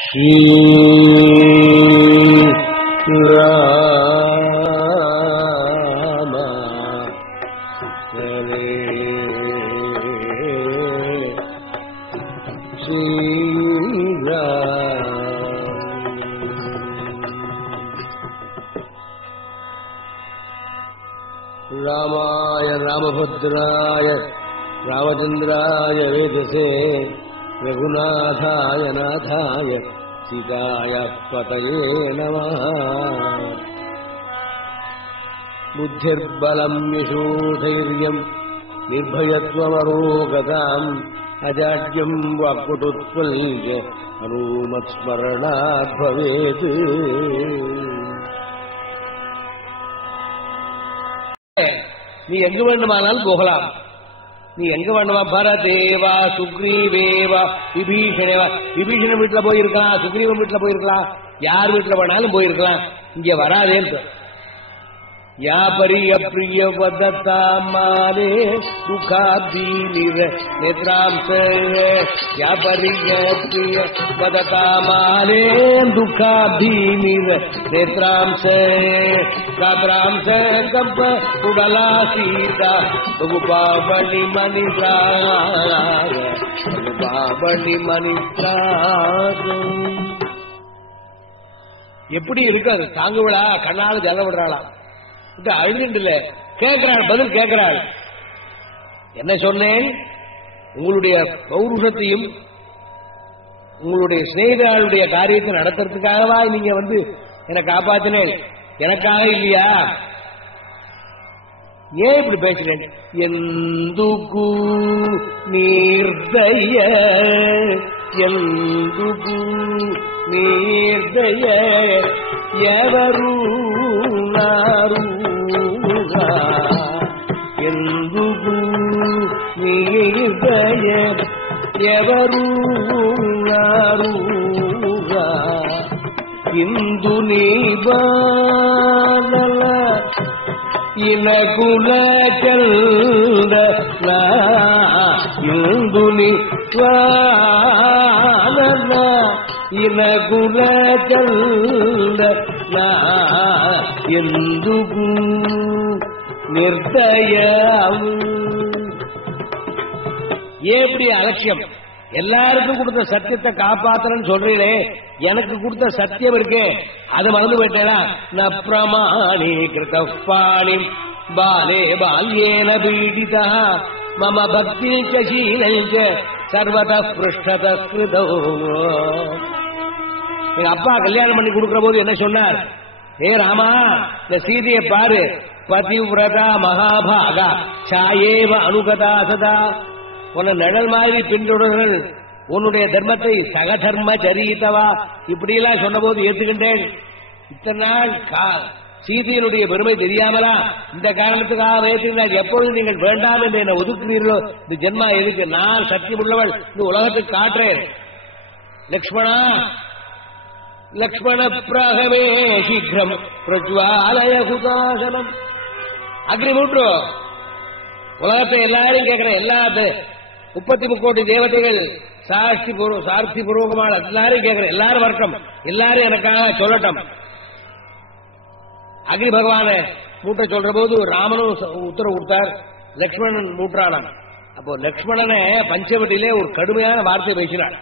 श्री राम हरे श्री रामाय रामभद्राय रामचंद्राय वेदसे रघुनाथाय नाथाय सीताय पतये नमः। बुद्धिर्बलं यशोधैर्यं निर्भयत्वमरोगताम् अजाड्यं वाक्पटुत्वल्च हनुमत्स्मरणात् भवेत्। நீ எங்கு வேண்டுமானால் போகலாம். நீ எங்க வேண்டுமா பரதேவா சுக்ரீவேவா விபீஷணேவா. விபீஷணன் வீட்டுல போயிருக்கலாம், சுக்ரீவன் வீட்டுல போயிருக்கலாம், யார் வீட்டுல வேணாலும் போயிருக்கலாம். இங்க வராதேன்னு யா பரிய பிரிய வதத்தாமாலே துகாபீனிர நேத்ராம்ச யா பரிய பிரிய வதத்தாமாலே துகாபீனிர நேத்ராம்ச காத்ராம்ச கம்ப குடலா சீதா பகுபாவணி மணித்ராக பகுபாவணி மணித்ராக. எப்படி இருக்கு அது தாங்க விழா கண்ணால ஜல விடுறாளா அழுதுல கேட்கிறாள், பதில் கேட்கிறாள். என்ன சொன்னேன்? உங்களுடைய பௌருஷத்தையும் உங்களுடைய சிநேகிதர்களுடைய காரியத்தை நடத்துறதுக்காகவா நீங்க வந்து என்னை காப்பாத்தினேன், எனக்காக இல்லையா? ஏன் இப்படி பேசுறேன்? எந்துகு நீர்தய எந்துகு நீர்தய எவரு ఎందుకు నీదయ ఎవరున్నారుగా ఇందు నీబానల ఇనకుల చంద ఇందు నీబానల ఇనకుల చంద ఎందుకు நிர்தயம். எப்படி அலட்சியம்? எல்லாருக்கும் கொடுத்த சத்தியத்தை காப்பாத்தணும்னு சொல்றீங்களே, எனக்கு கொடுத்த சத்தியம் இருக்கே அது மறந்து போயிட்டேனா? ந பிரமாணி கிருத பாணி பாலே பால்யேன பீடிதா மம பக்தி சீலஞ்ச சர்வத பிருஷ்டத கிருதோ. எங்க அப்பா கல்யாணம் பண்ணி கொடுக்கிற போது என்ன சொன்னார்? ஏ ராமா, இந்த சீதையை பாரு, பதிவிரதா மகாபாகா சாயேவ அனுகதா சதா. உன்னை நிழல் மாதிரி பின்தொடர்கள், உன்னுடைய தர்மத்தை சகதர்ம சரித்தவா. இப்படியெல்லாம் சொன்ன போது ஏற்றுக்கின்றேன். இத்தனை நாள் சீதையினுடைய பெருமை தெரியாமலா இந்த காரணத்துக்காக ஏற்றுக்கின்றார். எப்பொழுது நீங்கள் வேண்டாம் என்று என்னை ஒதுக்குவீர்களோ இந்த ஜென்மா எதுக்கு? நான் சத்தியம் உள்ளவள் இந்த உலகத்துக்கு காட்டுறேன். லக்ஷ்மணா லக்ஷ்மண பிரகமே சீக்கிரம் பிரஜ்வாலய குதாசனம். அக்னி மூட்டு. உலகத்தை எல்லாரும் கேட்கிற எல்லா 33 கோடி தேவதைகள் சாட்சி பூர்வகமான எல்லாரும் கேட்கிற எல்லாரும் வரட்டும், எல்லாரும் எனக்காக சொல்லட்டும். அக்னி பகவான மூட்ட சொல்ற போது ராமனும் உத்தரவு கொடுத்தார், லக்ஷ்மணன் மூட்டானான். அப்போ லக்ஷ்மணனை பஞ்சவட்டியிலே ஒரு கடுமையான வார்த்தை பேசினார்.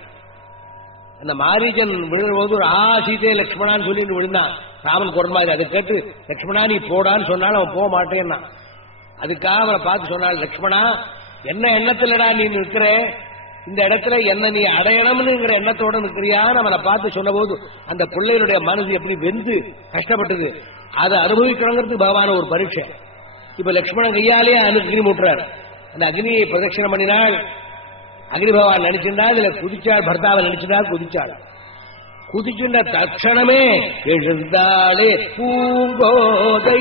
அந்த மாரீஜன் விழும்போது ஒரு சீதே லட்சுமணான்னு சொல்லிட்டு விழுந்தான். ராமன் குரல் மாதிரி அதை கேட்டு லட்சுமணா நீ போடான்னு சொன்னாலும் அவன் போக மாட்டேன்னா. அதுக்காக அவனை பார்த்து சொன்னாள், லட்சுமணா என்ன எண்ணத்துலடா நீ நிற்கிற? இந்த இடத்துல என்ன நீ அடையணும்னுங்கிற எண்ணத்தோட நிற்கிறியான்னு அவனை பார்த்து சொன்ன போது அந்த பிள்ளைகளுடைய மனசு எப்படி வெந்து கஷ்டப்பட்டது. அதை அனுபவிக்கணுங்கிறதுக்கு பகவான ஒரு பரீட்சை. இப்ப லட்சுமணன் கையாலேயே அக்னி மூட்டுறார். அந்த அக்னியை பிரதட்சணம் பண்ணினாள். அக்னி பகவான் நினைச்சிருந்தா இதுல குதிச்சாள், பர்த்தாவை நினைச்சிருந்தா குதிச்சாள். குதிச்சுண்ட தட்சணமே எழுந்தாளே பூங்கோதை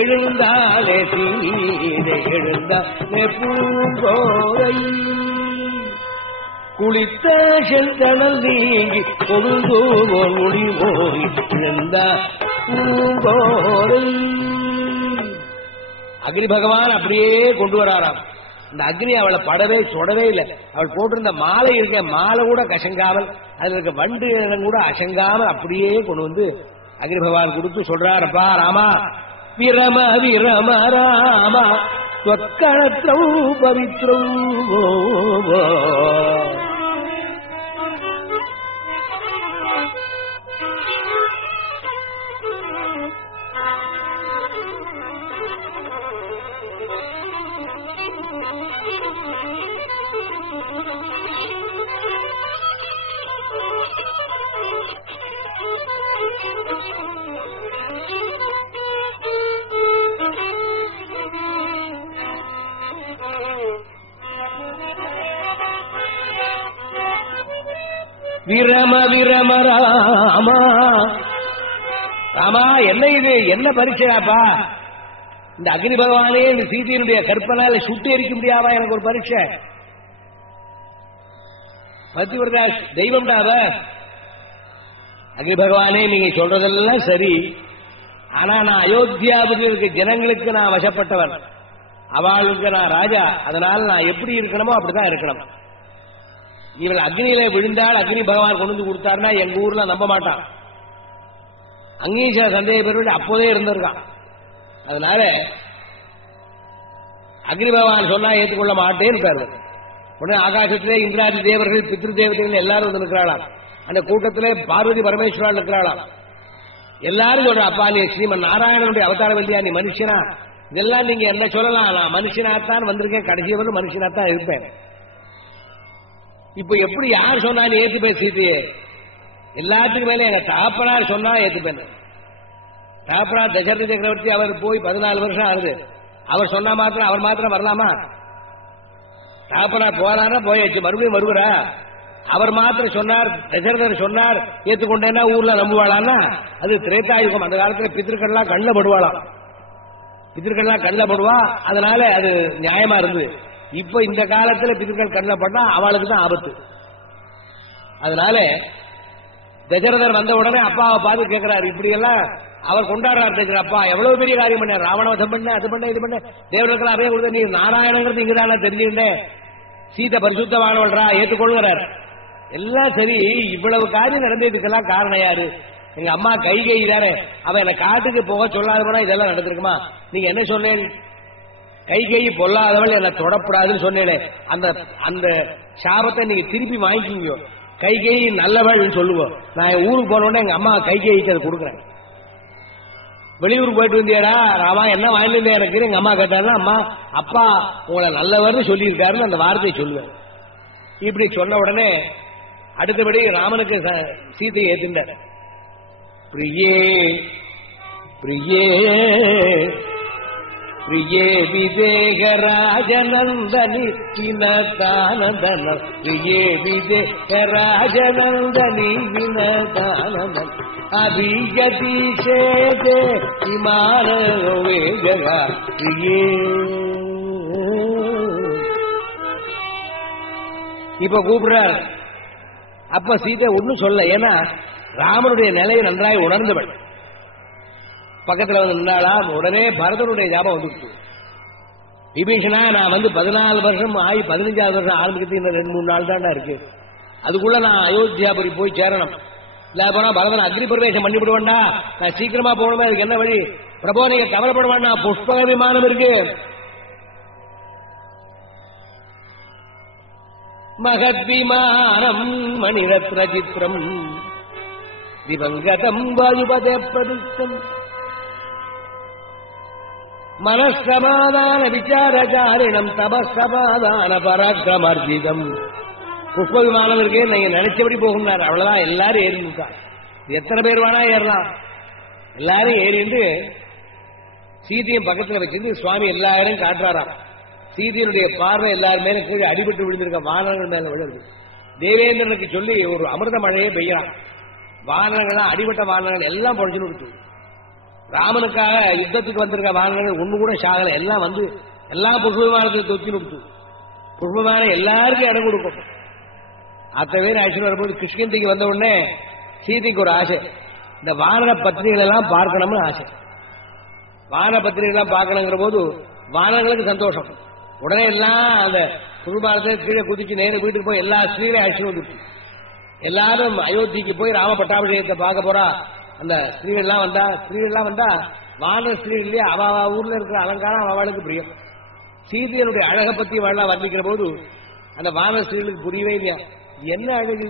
எழுந்தாளே சீனே எழுந்தாளே பூங்கோதை குளித்த செந்தனல் நீங்கி பொழுதோ முடி போய் எழுந்தா பூங்கோதை. அக்னி பகவான் அப்படியே கொண்டு வராராம். இந்த அக்னி அவளை படவே சுடவே இல்லை. அவள் போட்டிருந்த மாலை இருக்க மாலை கூட கசங்காமல், அதுல இருக்க வண்டு கூட அசங்காமல் அப்படியே கொண்டு வந்து அக்னி பகவான் கொடுத்து சொல்றாரப்பா ராமா, விரம விரம ராமா தொக்கணத்திரம் பவித்ரம். விரம விரம ராமா, ராமா என்ன இது, என்ன பரீட்சையாப்பா? இந்த அக்னி பகவானே இந்த சீதையினுடைய கற்பனால சுட்டு எரிக்க முடியாவா? எனக்கு ஒரு பரீட்சை. பதிவிரதா தெய்வம்டாவ. அக்னி பகவானே நீங்க சொல்றதெல்லாம் சரி, ஆனா நான் அயோத்தியாவில் இருக்க ஜனங்களுக்கு நான் வசப்பட்டவன், அவளுக்கு நான் ராஜா. அதனால நான் எப்படி இருக்கணுமோ அப்படிதான் இருக்கணும். இவள் அக்னியில விழுந்தால் அக்னி பகவான் கொண்டு வந்து கொடுத்தாருன்னா எங்க ஊர்ல நம்ப மாட்டான். அங்கீஷ சந்தேக பெருவிட்டு அப்போதே இருந்திருக்கான். அதனால அக்னி பகவான் சொன்னா ஏற்றுக்கொள்ள மாட்டேன்னு பேரு. உடனே ஆகாசத்திலே இந்திராதி தேவர்கள் பித்ரு தேவதைகள் எல்லாரும் வந்து இருக்கிறாளாம். அந்த கூட்டத்திலே பார்வதி பரமேஸ்வரன் இருக்கிறாளாம். எல்லாரும் சொல்ற, அப்பா நீ ஸ்ரீமன் நாராயணனுடைய அவதாரம் இல்லையா, நீ மனுஷனா? இதெல்லாம் நீங்க என்ன சொல்லலாம், நான் மனுஷனாத்தான் வந்திருக்கேன், கடைசி வந்து மனுஷனாத்தான் இருப்பேன். இப்ப எப்படி யார் சொன்னா நீ ஏத்துப்பேன் சீதையே? எல்லாத்துக்கும் மேல எங்க தாப்பனார் சொன்னா ஏத்துப்பேன். தாப்பனார் தசரத சக்கரவர்த்தி அவர் போய் 14 வருஷம் ஆகுது. அவர் சொன்னா மாத்திரம் அவர் மாத்திரம் வரலாமா? தாப்பனார் போறாரா போயாச்சு, மறுபடியும் வருவரா? அவர் மாத்திரம் சொன்னார், தசரதர் சொன்னார் ஏத்துக்கொண்டேன்னா ஊர்ல நம்புவாளான்னா அது திரேதாயுகம். அந்த காலத்துல பித்திருக்கள்லாம் கண்ணில் படுவாளாம், பித்திருக்கள்லாம் கண்ணில் படுவா. அதனால அது நியாயமா இருந்தது. இப்ப இந்த காலத்துல பித்திருக்கள் கண்ணில் பட்டா அவளுக்கு தான் ஆபத்து. அதனால தசரதர் வந்த உடனே அப்பாவை பார்த்து கேட்கிறாரு, இப்படி எல்லாம் அவர் கொண்டாடுறாரு. அப்பா எவ்வளவு பெரிய காரியம் பண்ண, ராவணவதம் பண்ண, அது பண்ண, இது பண்ண, தேவர்களுக்கு அவைய கொடுத்த, நீ நாராயணங்கிறது இங்கதானே தெரிஞ்சுக்கிட்டேன், சீதை பரிசுத்தமானவள்ரா ஏற்றுக்கொள்கிறார். எல்லாம் சரி, இவ்வளவு காரியம் நடந்ததுக்கெல்லாம் காரணம் யாரு? எங்க அம்மா கைகை தானே. அவ என்ன காட்டுக்கு போக சொல்லாத போனா இதெல்லாம் நடந்திருக்குமா? நீங்க என்ன சொன்னேன், கைகை பொல்லாதவள் என்ன தொடப்படாதுன்னு சொன்னேன். அந்த அந்த சாபத்தை நீங்க திருப்பி வாங்கிக்கிங்க. கைகை நல்லவள் சொல்லுவோம். நான் ஊருக்கு போனோட எங்க அம்மா கைகைக்கு அதை கொடுக்குறேன். வெளியூருக்கு போயிட்டு வந்தியாடா ராமா, என்ன வாங்கிட்டு வந்தே எனக்கு? எங்க அம்மா கேட்டாருன்னா, அம்மா அப்பா உங்களை நல்லவர்னு சொல்லியிருக்காருன்னு அந்த வார்த்தையை சொல்லுவேன். இப்படி சொன்ன உடனே அடுத்தபடி ராமனுக்கு சீதையை ஏத்துட்டார். பிரியே பிரியே பிரியே விவேகராஜநந்தனி வினதானந்தன, பிரியே விவேகராஜநந்தனி வினதானந்தன், அபிஜதி சேதே விமான வேகா பிரியே. இப்ப கூப்பிடுறார். அப்ப சீதை ஒன்னும் சொல்ல, ஏன்னா ராமனுடைய நிலையை நன்றாய் உணர்ந்தவள். பக்கத்துல வந்து நின்றாளாம். உடனே பரதனுடைய ஞாபகம் வந்துட்டு, விபீஷணா நான் வந்து 14 வருஷம் ஆகி 15வது வருஷம் ஆரம்பிக்கிறது இன்னும் 2-3 நாள் தாண்டா இருக்கு. அதுக்குள்ள நான் அயோத்தியாபுரி போய் சேரணும். இல்ல போனா பரதன் அக்னி பிரவேசம் பண்ணிவிடுவேண்டா, நான் சீக்கிரமா போகணுமே, அதுக்கு என்ன வழி? பிரபோ நீங்க கவலைப்பட வேண்டாம், புஷ்ப விமானம் இருக்கு. மகத்விமானம் மணிரத்ன சித்திரம் திவங்கதம் வாயுபதே பிரதிஷ்டம் மனசமாதான விசாரச்சாரிணம் தபசமாதான பராக்கிரமார்ஜிதம். புஷ்ப விமானம் இருக்கு, நீங்க நினைச்சபடி போகும்னார். அவ்வளவுதான், எல்லாரும் ஏறிட்டார். எத்தனை பேர் வேணா ஏறலாம். எல்லாரும் ஏறிண்டு சீதையும் பக்கத்தில் வச்சிருந்து சுவாமி எல்லாரும் காட்டுறாராம். சீதையினுடைய பார்வை எல்லாரும் மேல கீழே அடிபட்டு விழுந்திருக்க வானங்கள் மேல விழுது. தேவேந்திரனுக்கு சொல்லி ஒரு அமிர்த மழையே பெய்யறான். வானங்கள்லாம் அடிபட்ட வானங்கள் எல்லாம் பொழிச்சு விடுத்து. ராமனுக்காக யுத்தத்துக்கு வந்திருக்க வானங்கள் ஒண்ணு கூட சாகல, எல்லாம் வந்து எல்லா புஷ்ப விமானத்தை தொத்தி விடுத்து. புஷ்ப விமானம் எல்லாருக்கும் இடம் கொடுக்கும். அத்தனை பேர் ஆட்சி வரும்போது கிருஷ்ணந்திக்கு வந்த உடனே சீதைக்கு ஒரு ஆசை, இந்த வானர பத்திரிகள் எல்லாம் பார்க்கணும்னு ஆசை. வான பத்திரிகை எல்லாம் பார்க்கணுங்கிற போது வானங்களுக்கு சந்தோஷம். உடனே எல்லாம் அந்த குருபாலத்தை கீழே குதிச்சு நேரம் வீட்டுக்கு போய் எல்லா ஸ்ரீகளையும் அழைச்சிட்டு வந்துச்சு. எல்லாரும் அயோத்திக்கு போய் ராம பட்டாபிஷேகத்தை பார்க்க போறா. அந்த ஸ்ரீகள்லாம் வந்தா வான ஸ்ரீகள்லயே அவ ஊர்ல இருக்கிற அலங்காரம் அவளுக்கு பிரியம். சீதையனுடைய அழகை பத்தி அவள்லாம் வர்ணிக்கிற போது அந்த வான ஸ்ரீகளுக்கு புரியவே இல்லையா, என்ன அழகு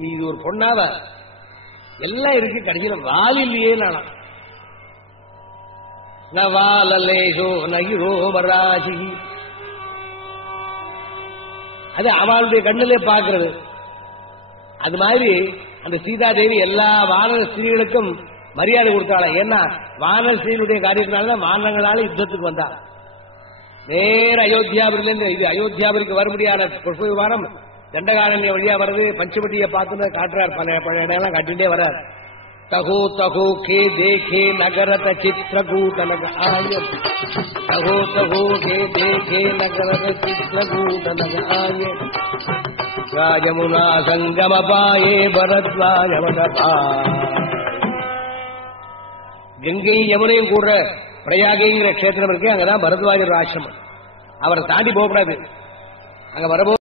இது, ஒரு பொண்ணாவ எல்லாம் இருக்கு, கடைசியில வால் இல்லையே நானா நவாலேஷோ நகிரோ வராசி. அது அவளுடைய கண்ணிலே பார்க்கிறது. அது மாதிரி அந்த சீதாதேவி எல்லா வானர ஸ்திரீகளுக்கும் மரியாதை கொடுத்தாள. ஏன்னா வானர ஸ்திரீகளுடைய காரியத்தினால்தான் வானங்களால யுத்தத்துக்கு வந்தா. நேர அயோத்தியாபுரிலிருந்து இது அயோத்தியாபுரிக்கு வர முடியாத புஷ்ப விமானம் தண்டகாரண்ய வழியா வருது. பஞ்சவட்டியை பார்த்து காட்டுறார், பழைய இடம் காட்டிகிட்டே வர்றார். தகோ தகோ கே தேகே நகரத சித்ரகூட நக ஆயம், தகோ தகோ கே தேகே நகரத சித்ரகூட நக ஆயம், ராஜமுனா சங்கமபாயே பரத்வாஜவதபா. கங்கை யமுனையும் கூட பிரயாகைங்கிற கஷேத்திரம் இருக்கு, அங்கதான் பரத்வாஜர் ஆசிரமம். அவரை தாண்டி போகக்கூடாது. அங்க வரபோது